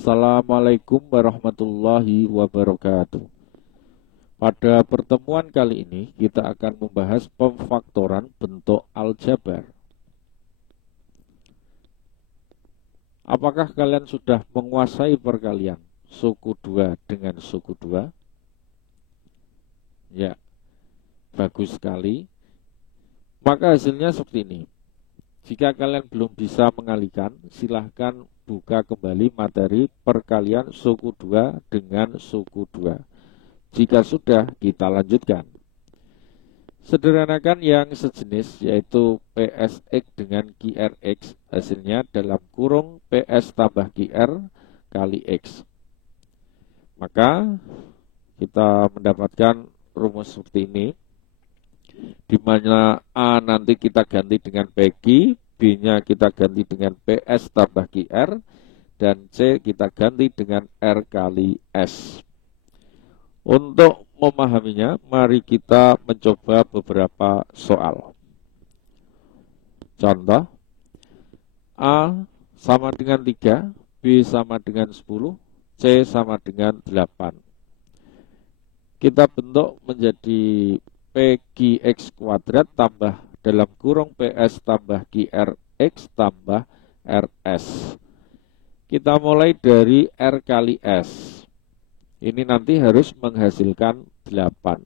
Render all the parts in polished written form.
Assalamualaikum warahmatullahi wabarakatuh. Pada pertemuan kali ini kita akan membahas pemfaktoran bentuk aljabar. Apakah kalian sudah menguasai perkalian suku 2 dengan suku 2? Ya, bagus sekali. Maka hasilnya seperti ini. Jika kalian belum bisa mengalihkan, silahkan buka kembali materi perkalian suku 2 dengan suku 2. Jika sudah, kita lanjutkan. Sederhanakan yang sejenis, yaitu PSX dengan QRX, hasilnya dalam kurung PS tambah QR kali X. Maka kita mendapatkan rumus seperti ini, di mana A nanti kita ganti dengan PQ, B-nya kita ganti dengan PS tambah QR, dan C kita ganti dengan R kali S. Untuk memahaminya, mari kita mencoba beberapa soal. Contoh, A sama dengan 3, B sama dengan 10, C sama dengan 8. Kita bentuk menjadi PQX kuadrat tambah dalam kurung PS tambah QRX tambah RS. Kita mulai dari R kali S. Ini nanti harus menghasilkan 8.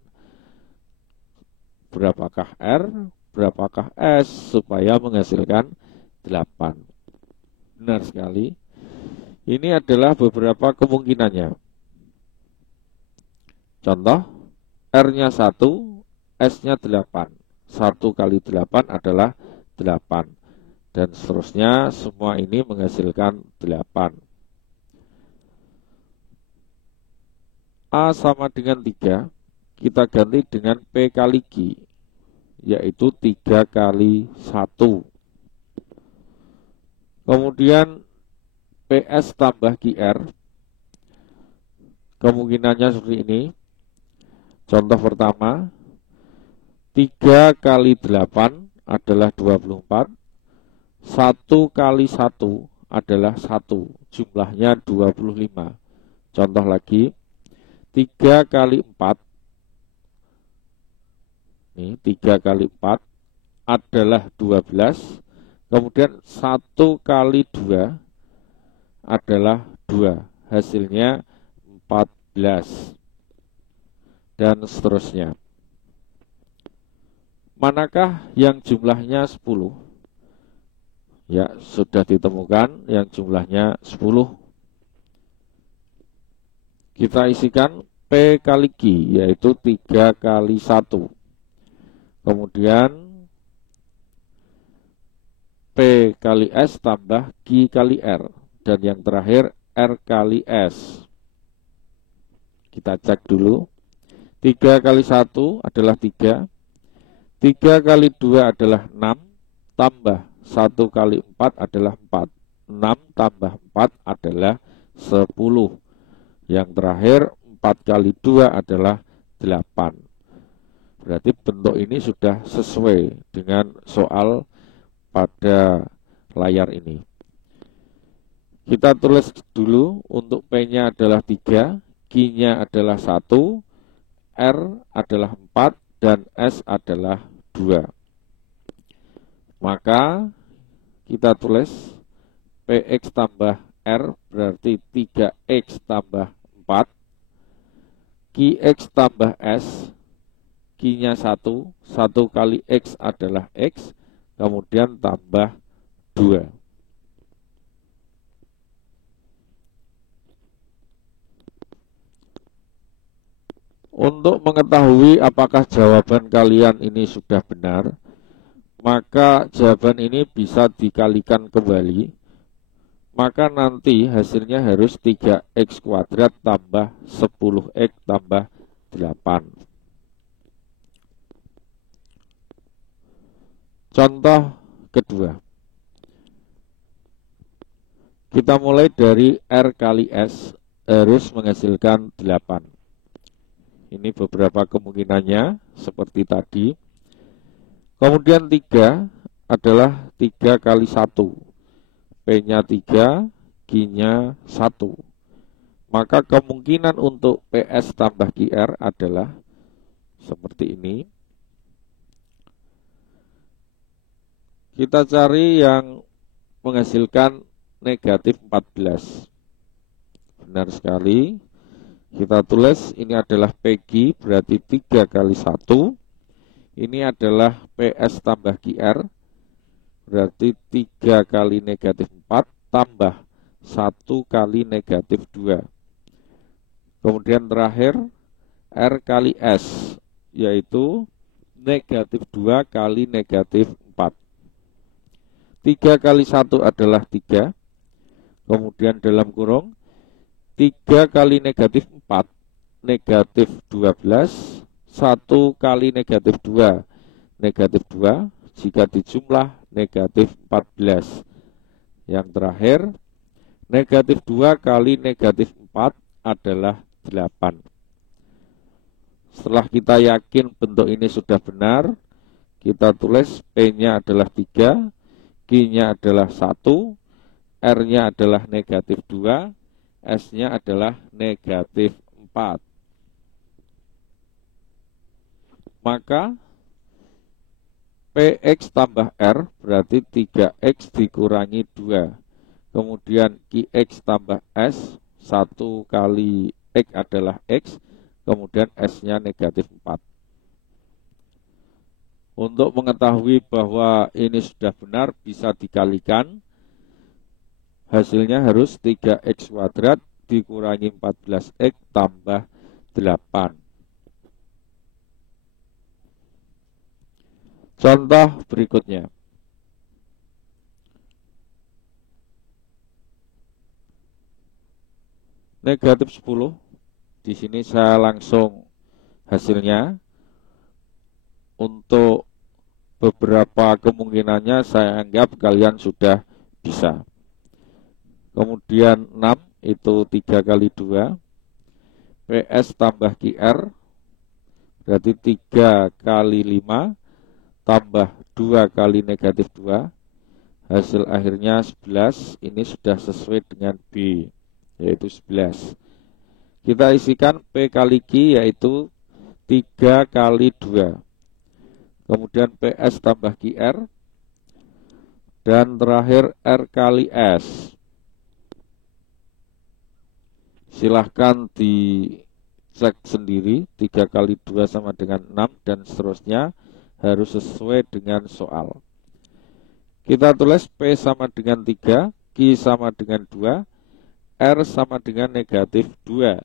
Berapakah R, berapakah S supaya menghasilkan 8? Benar sekali. Ini adalah beberapa kemungkinannya. Contoh, R-nya 1, S-nya 8. 1 kali 8 adalah 8. Dan seterusnya semua ini menghasilkan 8. A sama dengan 3, kita ganti dengan P kali Q, yaitu 3 kali 1. Kemudian PS tambah QR, kemungkinannya seperti ini. Contoh pertama, 3 kali 8 adalah 24, 1 kali 1 adalah 1, jumlahnya 25. Contoh lagi, 3 kali 4, ini 3 kali 4 adalah 12, kemudian 1 kali 2 adalah 2, hasilnya 14, dan seterusnya. Manakah yang jumlahnya 10? Ya, sudah ditemukan yang jumlahnya 10. Kita isikan P kali Q, yaitu 3 kali 1. Kemudian P kali S tambah Q kali R. Dan yang terakhir R kali S. Kita cek dulu. 3 kali 1 adalah 3. 3 kali 2 adalah 6, tambah 1 kali 4 adalah 4. 6 tambah 4 adalah 10. Yang terakhir 4 kali 2 adalah 8. Berarti bentuk ini sudah sesuai dengan soal pada layar ini. Kita tulis dulu, untuk P-nya adalah 3, Q-nya adalah 1, R adalah 4, dan S adalah 2. Maka kita tulis PX tambah R berarti 3X tambah 4, QX tambah S, Q-nya 1, 1 kali X adalah X, kemudian tambah 2. Untuk mengetahui apakah jawaban kalian ini sudah benar, maka jawaban ini bisa dikalikan kembali. Maka nanti hasilnya harus 3X kuadrat tambah 10X tambah 8. Contoh kedua. Kita mulai dari R kali S harus menghasilkan 8. Ini beberapa kemungkinannya seperti tadi. Kemudian 3 adalah 3 kali 1. P-nya 3, Q-nya 1. Maka kemungkinan untuk PS tambah QR adalah seperti ini. Kita cari yang menghasilkan negatif 14. Benar sekali. Kita tulis ini adalah PQ, berarti 3 kali 1. Ini adalah PS tambah QR, berarti 3 kali negatif 4 tambah 1 kali negatif 2. Kemudian terakhir R kali S, yaitu negatif 2 kali negatif 4. 3 kali 1 adalah 3. Kemudian dalam kurung 3 kali negatif 4, negatif 12, 1 kali negatif 2, negatif 2, jika dijumlah negatif 14. Yang terakhir, negatif 2 kali negatif 4 adalah 8. Setelah kita yakin bentuk ini sudah benar, kita tulis P-nya adalah 3, Q-nya adalah 1, R-nya adalah negatif 2, S-nya adalah negatif 4. Maka PX tambah R berarti 3X dikurangi 2. Kemudian QX tambah S, 1 kali X adalah X, kemudian S-nya negatif 4. Untuk mengetahui bahwa ini sudah benar, bisa dikalikan. Hasilnya harus 3X kuadrat dikurangi 14X tambah 8. Contoh berikutnya. Negatif 10. Di sini saya langsung hasilnya. Untuk beberapa kemungkinannya saya anggap kalian sudah bisa. Kemudian 6 itu 3 kali 2. PS tambah QR berarti 3 kali 5 tambah 2 kali negatif 2. Hasil akhirnya 11. Ini sudah sesuai dengan B, yaitu 11. Kita isikan P kali Q, yaitu 3 kali 2. Kemudian PS tambah QR. Dan terakhir R kali S. Silahkan dicek sendiri. 3 kali 2 sama dengan 6 dan seterusnya. Harus sesuai dengan soal. Kita tulis P sama dengan 3, Q sama dengan 2, R sama dengan negatif 2,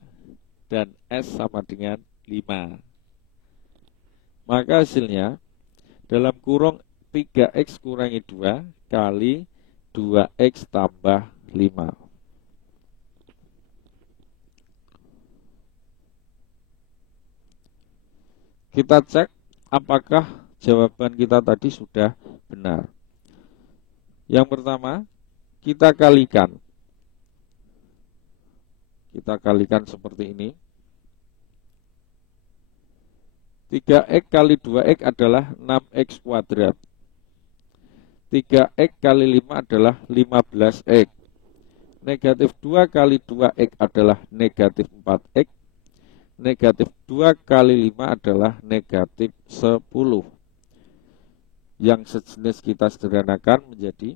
dan S sama dengan 5. Maka hasilnya dalam kurung 3X kurangi 2 kali 2X tambah 5. Kita cek apakah jawaban kita tadi sudah benar. Yang pertama, kita kalikan. Kita kalikan seperti ini. 3X kali 2X adalah 6X kuadrat. 3X kali 5 adalah 15X. Negatif 2 kali 2X adalah negatif 4X. Negatif 2 kali 5 adalah negatif 10. Yang sejenis kita sederhanakan menjadi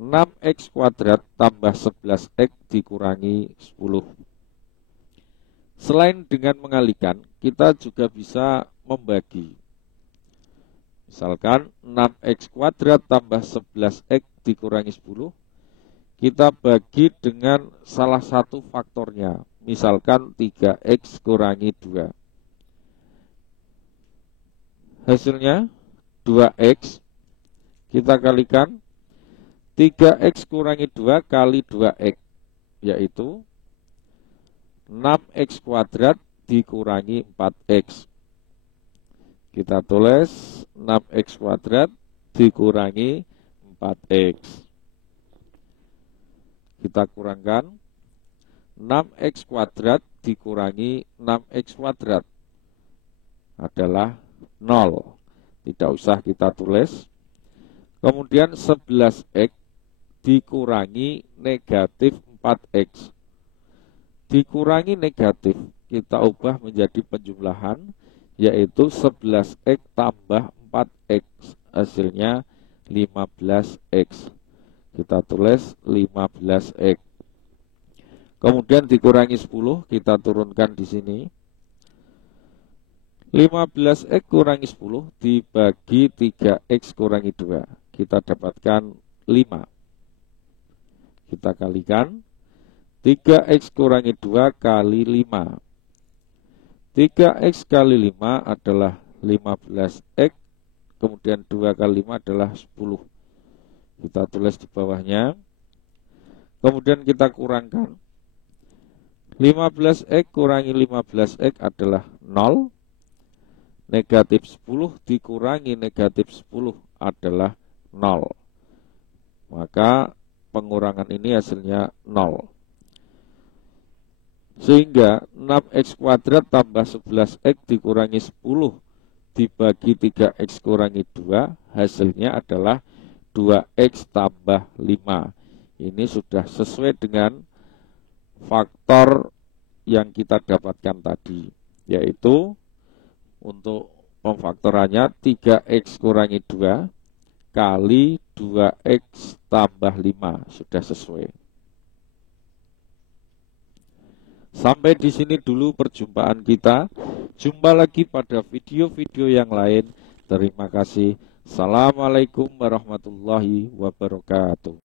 6X kuadrat tambah 11X dikurangi 10. Selain dengan mengalihkan, kita juga bisa membagi. Misalkan 6X kuadrat tambah 11X dikurangi 10, kita bagi dengan salah satu faktornya. Misalkan 3X kurangi 2. Hasilnya 2X. Kita kalikan 3X kurangi 2 kali 2X, yaitu 6X kuadrat dikurangi 4X. Kita tulis 6X kuadrat dikurangi 4X. Kita kurangkan 6X kuadrat dikurangi 6X kuadrat adalah 0. Tidak usah kita tulis. Kemudian 11X dikurangi negatif 4x dikurangi negatif, kita ubah menjadi penjumlahan, yaitu 11x tambah 4x, hasilnya 15x. Kita tulis 15x. Kemudian dikurangi 10, kita turunkan di sini. 15x kurangi 10 dibagi 3x kurangi 2, kita dapatkan 5. Kita kalikan, 3x kurangi 2 kali 5. 3x kali 5 adalah 15x, kemudian 2 kali 5 adalah 10. Kita tulis di bawahnya. Kemudian kita kurangkan. 15x kurangi 15x adalah 0. Negatif 10 dikurangi negatif 10 adalah 0. Maka pengurangan ini hasilnya 0. Sehingga 6x kuadrat tambah 11x dikurangi 10 dibagi 3x kurangi 2, hasilnya adalah 2x tambah 5. Ini sudah sesuai dengan faktor yang kita dapatkan tadi, yaitu untuk pemfaktorannya 3x kurangi 2 kali 2x tambah 5, sudah sesuai. Sampai di sini dulu perjumpaan kita. Jumpa lagi pada video-video yang lain. Terima kasih. Assalamualaikum warahmatullahi wabarakatuh.